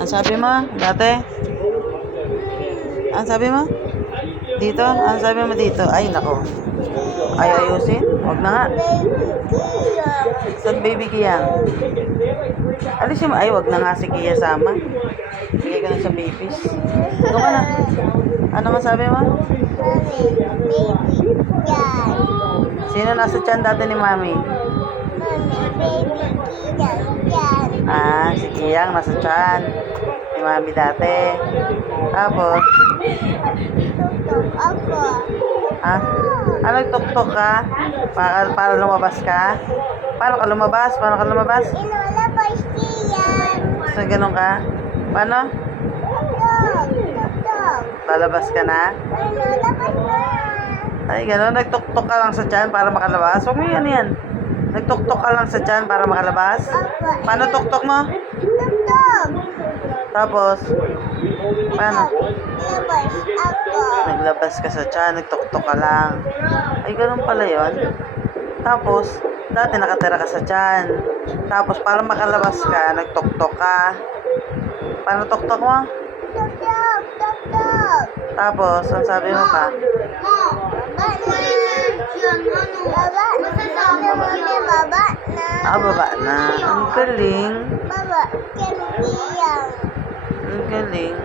Ang sabi mo, dati? Ang sabi mo? Dito? Ang sabi mo dito? Ay, nako. Ay, ayusin? Huwag na nga. Saan baby Kiyang? Alisin mo. Ay, wag na nga si Kia sama. Sige ka na sa babies. Doon ka na. Ano nga sabi mo? Sino nasa tiyan dati ni Mami? Ah, si Kiyang nasa tiyan ni Mami dati. Tapos, ah, ano tuk-tuk ka? Para lumabas ka? Paano ka lumabas? Paano ka lumabas? Inulabas Kiyan. So, ganun ka? Paano? Tuk-tuk. Lalabas ka na? Inulabas na. Ay, ganun. Nagtuktok ka lang sa tiyan para makalabas? Huwag mo yan. Nagtuktok ka lang sa tiyan para makalabas? Paano tuktok mo? Tuk-tuk. Tapos, paano? Labas ako. Naglabas ka sa tiyan, nagtuktok ka lang. Ay, ganun pala yun. Tapos, dati nakatira ka sa tiyan. Tapos, para makalabas ka, nagtuktok ka. Paano tuktok mo? Tuk-tuk. Tuk-tuk. Tapos, ang sabi mo pa? Baba na. Baba na. Ah, baba na. Ang galing. Baba. Kiyan. Ang galing.